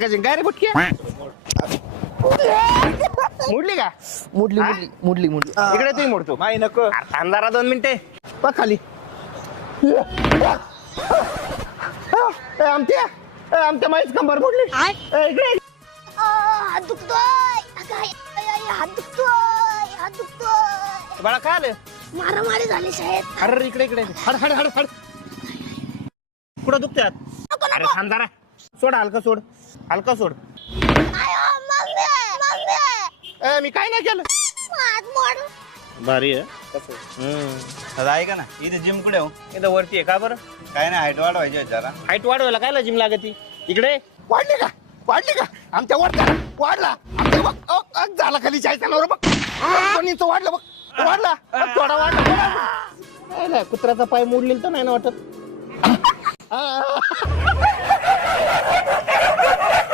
काय रे बुटकी मुडली का? मुडली मुडली मुडली मुडली. इकडे तुम्ही मोडतो. माही नको. थांबारा दोन मिनिटे. बघ खाली. ए, आमच्या माहीच कंबर मोडली. ए, इकडे. हात दुखतोय. हात दुखतोय हात दुखतोय. बाळा काय आलं? मारामारी झाली शाळेत अरे इकडे इकडे. हड हड हड हड कुठं दुखतात अरे थांब जरा. सोड हलका सोड. हलका सोड. ए, मी काय नाही केलं. भारी आहे. दादा ऐका ना इथे जिम कुठे हो? इथं वरती आहे का बरं? काय नाही हाईट वाढवायची आहे जरा. हाईट वाढवायला काय जिम लागती? इकडे? वाढली का? वाढली का? आमच्या वर वाढला. आमच्या बघ अ, अ, झाला खाली चायचा बघ. वाढलं बघ? वाढला. अ, थोडा वाढला. थोडा. नाही कुत्र्याचा पाय मोडलेला तर नाही ना वाटत.